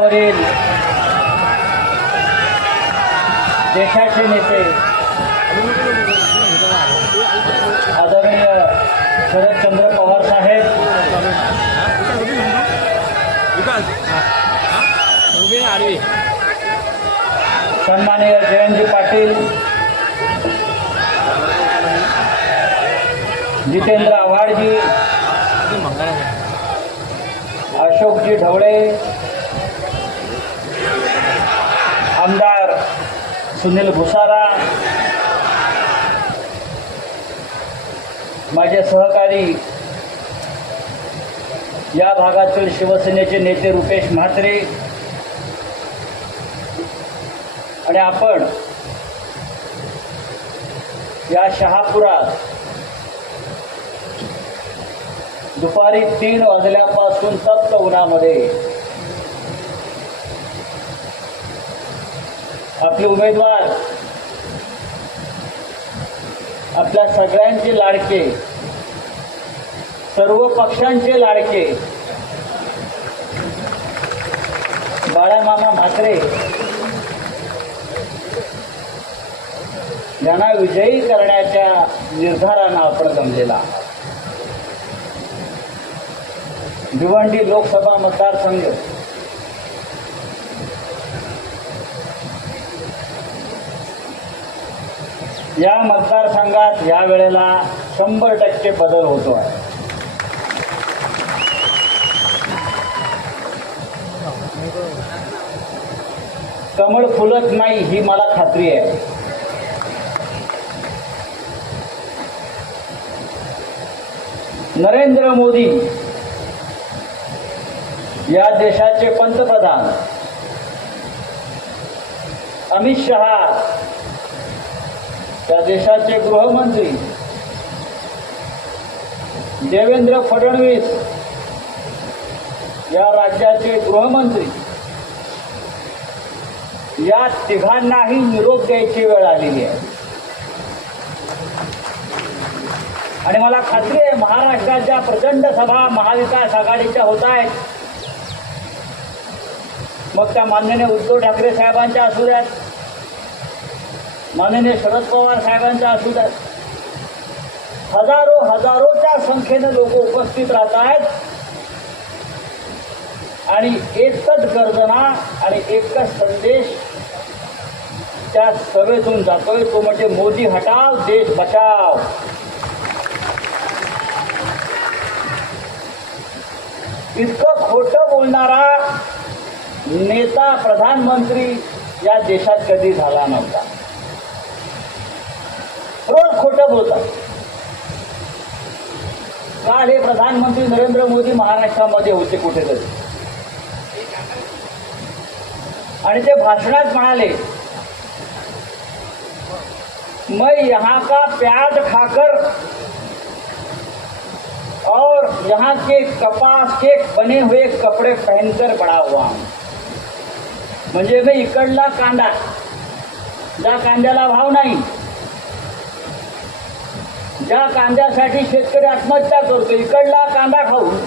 मंचावरील देशाचे नेते आदरणीय शरदचंद्र पवार साहेब सन्माननीय जयंती पाटील जितेंद्र आव्हाडजी अशोकजी ढवळे आमदार सुनील भुसारा माझे सहकारी या भागातील शिवसेनेचे नेते रुपेश म्हात्रे आणि आपण या शहापुरात दुपारी तीन वाजल्यापासून तप्त उन्हामध्ये आपले उमेदवार आपल्या सगळ्यांचे लाडके सर्व पक्षांचे लाडके बाळामामा म्हात्रे यांना विजयी करण्याच्या निर्धारानं आपण जमलेला भिवंडी लोकसभा मतदारसंघ या मतदारसंघात या वेळेला शंभर टक्के बदल होतो आहे. कमळ फुलत नाही ही मला खात्री आहे. नरेंद्र मोदी या देशाचे पंतप्रधान. अमित शहा या देशाचे गृहमंत्री देवेंद्र फडणवीस या राज्याचे गृहमंत्री. या तिघांनाही निरोप द्यायची वेळ आलेली आहे. आणि मला खात्री आहे महाराष्ट्रात ज्या प्रचंड सभा महाविकास आघाडीच्या होत आहेत मग त्या माननीय उद्धव ठाकरे साहेबांच्या असू द्यात. माननीय शरद पवार साहेबांच्या असू द्या हजारो हजारोच्या संख्येनं लोक उपस्थित राहत आहेत. आणि एकच गर्जना आणि एकच संदेश त्या सभेतून जातोय तो म्हणजे मोदी हटाव देश बचाव. इतकं खोटं बोलणारा नेता प्रधानमंत्री या देशात कधी झाला नव्हता. रोज खोटं बोलतात. काल हे प्रधानमंत्री नरेंद्र मोदी महाराष्ट्रामध्ये होते कुठेतरी. आणि ते भाषणात म्हणाले मैं यहाँ का प्याज खाकर और यहाँ के कपास के बने हुए कपड़े पहनकर बड़ा हुआ म्हणजे मी इकडला कांदा ज्या कांद्याला भाव नाही. त्या कांद्यासाठी शेतकरी आत्महत्या करतो. इकडला कांदा खाऊन.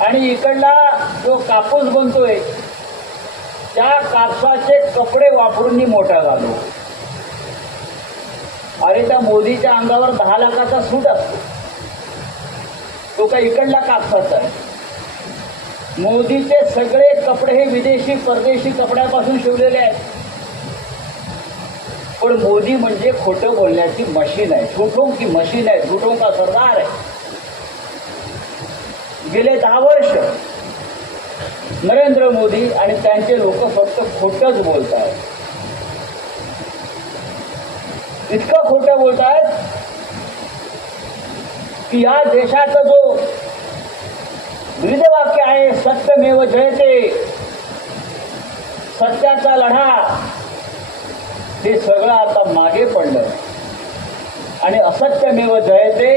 आणि इकडला जो कापूस बनतोय त्या कापसाचे कपडे वापरून मी मोठा झालो. अरे त्या मोदीच्या अंगावर दहा लाखाचा सूट असतो. तो काय इकडला कापसाचा आहे? मोदीचे सगळे कपडे हे विदेशी परदेशी कपड्यापासून शिवलेले आहेत. पण मोदी म्हणजे खोटं बोलण्याची मशीन आहे. झुटों की मशीन आहे. झुटों का सरदार आहे? गेले दहा वर्ष नरेंद्र मोदी आणि त्यांचे लोक फक्त खोटंच बोलत आहेत इतकं खोटं बोलत आहेत की या देशाचा जो ब्रीदवाक्य आहे सत्यमेव जयते सत्याचा लढा हे सगळं आता मागे पडलं आणि असत्यमेव जयते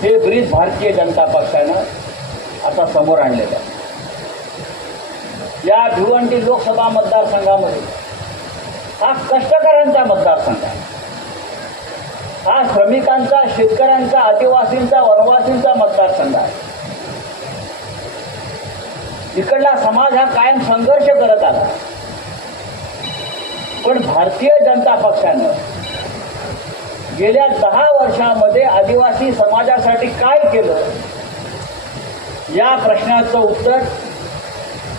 हे ब्रीद भारतीय जनता पक्षानं आता समोर आणलेलं आहे. या भिवंडी लोकसभा मतदारसंघामध्ये हा कष्टकऱ्यांचा मतदारसंघ आहे. हा श्रमिकांचा शेतकऱ्यांचा आदिवासींचा वनवासींचा मतदारसंघ आहे. इकडला समाज हा कायम संघर्ष करत आला. पण भारतीय जनता पक्षानं गेल्या दहा वर्षामध्ये आदिवासी समाजासाठी काय केलं? या प्रश्नाचं उत्तर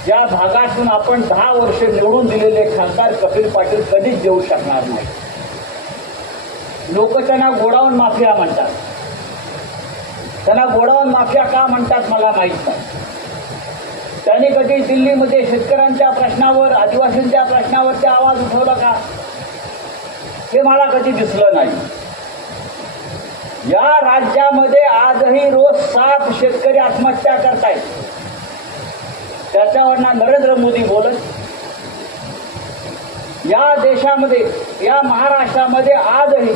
या भागातून आपण दहा वर्ष निवडून दिलेले खासदार कपिल पाटील कधीच देऊ शकणार नाही. लोक त्यांना गोडाऊन माफिया म्हणतात. त्यांना गोडाऊन माफिया का म्हणतात मला माहीत नाही. त्यांनी कधी दिल्लीमध्ये शेतकऱ्यांच्या प्रश्नावर आदिवासींच्या प्रश्नावरचा आवाज उठवला का? हे मला कधी दिसलं नाही. या राज्यामध्ये आजही रोज सात शेतकरी आत्महत्या करतायत. त्याच्यावर ना नरेंद्र मोदी बोलत. या देशामध्ये या महाराष्ट्रामध्ये आजही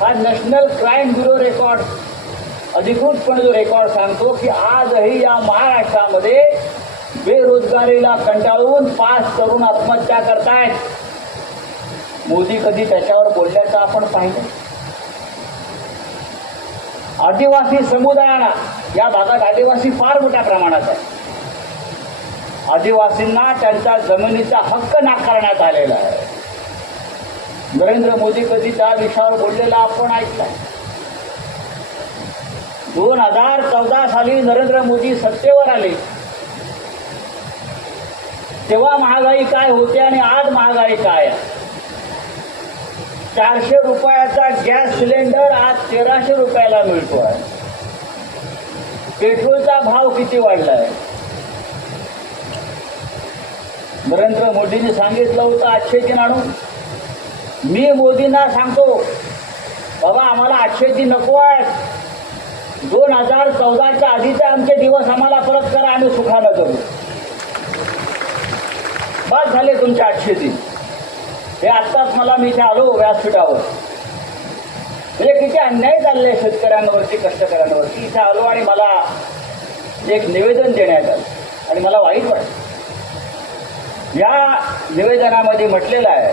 हा नॅशनल क्राईम ब्युरो रेकॉर्ड अधिकृतपणे जो रेकॉर्ड सांगतो की आजही या महाराष्ट्रामध्ये बेरोजगारीला कंटाळून पाच तरुण आत्महत्या करतायत. मोदी कधी त्याच्यावर बोलल्याचं आपण पाहिलं? आदिवासी समुदायाला या भागात आदिवासी फार मोठ्या प्रमाणात आहे. आदिवासींना त्यांच्या जमिनीचा हक्क नाकारण्यात आलेला आहे. नरेंद्र मोदी कधी त्या विषयावर बोललेला आपण ऐकलाय? दोन हजार चौदा साली नरेंद्र मोदी सत्तेवर आले. तेव्हा महागाई काय होते आणि आज महागाई काय आहे? चारशे रुपयाचा गॅस सिलेंडर आज तेराशे रुपयाला मिळतो आहे. पेट्रोलचा भाव किती वाढला आहे नरेंद्र मोदींनी सांगितलं होतं आठशे दिन आणून मी मोदींना सांगतो बाबा आम्हाला आठशे दिन नको आहेत. दोन हजार चौदाच्या आधीचे आमचे दिवस आम्हाला परत करा आम्ही सुखानं करू बस झाले तुमचे आठशे दिन हे आत्ताच मला मी इथे आलो व्यासपीठावर म्हणजे किती अन्याय चालले शेतकऱ्यांवरती कष्टकऱ्यांवरती. इथे आलो आणि मला एक निवेदन देण्यात आलं. आणि मला वाईट वाटलं. या निवेदनामध्ये म्हटलेलं आहे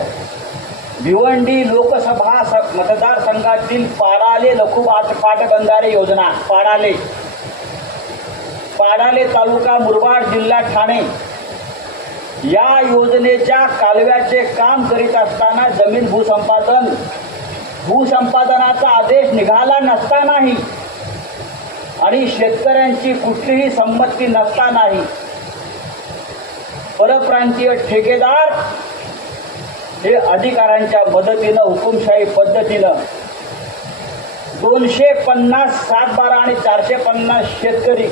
भिवंडी लोकसभा स- मतदारसंघातील पाडाले लखुबात पाटबंधारे योजना. पाडाले. पाडाले तालुका मुरबाड जिल्हा ठाणे. या योजनेच्या कालव्याचे काम करीत असताना जमीन भूसंपादन भूसंपादनाचा आदेश निघाला नसतानाही आणि शेतकऱ्यांची कुठलीही संमती नसतानाही परप्रांतीय ठेकेदार हे अधिकाऱ्यांच्या मदतीनं हुकुमशाही पद्धतीनं दोनशे पन्नास सात बारा आणि चारशे पन्नास शेतकरी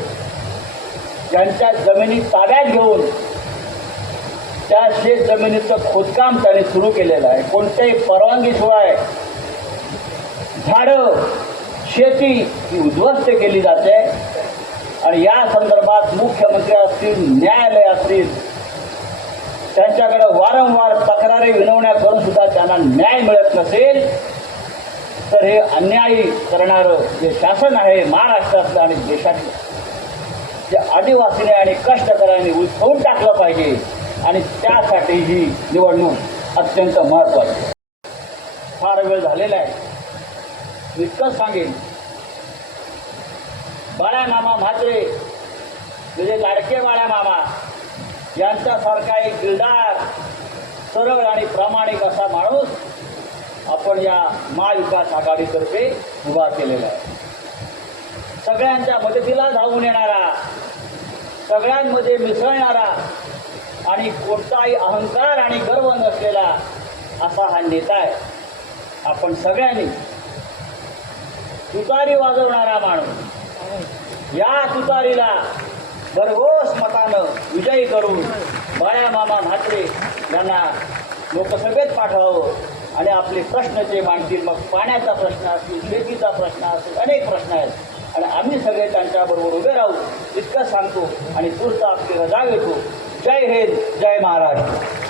यांच्या जमिनी ताब्यात घेऊन त्या शेत जमिनीचं खोदकाम त्याने सुरू केलेलं आहे. कोणत्याही परवानगीशिवाय झाडं शेती ही उद्ध्वस्त केली जाते. आणि या संदर्भात मुख्यमंत्री असतील न्यायालय असतील त्यांच्याकडे वारंवार तक्रारी विनवण्या करून सुद्धा त्यांना न्याय मिळत नसेल तर हे अन्यायी करणारं जे शासन आहे महाराष्ट्रातलं आणि देशातलं ते आदिवासीने आणि कष्टकऱ्यांनी उलथवून टाकलं पाहिजे आणि त्यासाठी ही निवडणूक अत्यंत महत्वाची फार वेळ झालेला आहे. मी इतकंच सांगेन. बाळ्या मामा म्हात्रे म्हणजे लाडके बाळा मामा यांच्यासारखा एक दिलदार सरळ आणि प्रामाणिक असा माणूस आपण या महाविकास आघाडीतर्फे उभा केलेला आहे. सगळ्यांच्या मदतीला धावून येणारा सगळ्यांमध्ये मिसळणारा आणि कोणताही अहंकार आणि गर्व नसलेला असा हा नेता आहे. आपण सगळ्यांनी तुतारी वाजवणारा माणूस या तुतारीला भरघोस मतानं विजयी करून बाळ्या मामा म्हात्रे यांना लोकसभेत पाठवावं आणि आपले प्रश्न जे मांडतील मग पाण्याचा प्रश्न असतील शेतीचा प्रश्न असेल अनेक प्रश्न आहेत. आणि आम्ही सगळे त्यांच्याबरोबर उभे राहू इतकं सांगतो आणि पुढचा आपल्याला जाग येतो. जय हिंद जय महाराष्ट्र.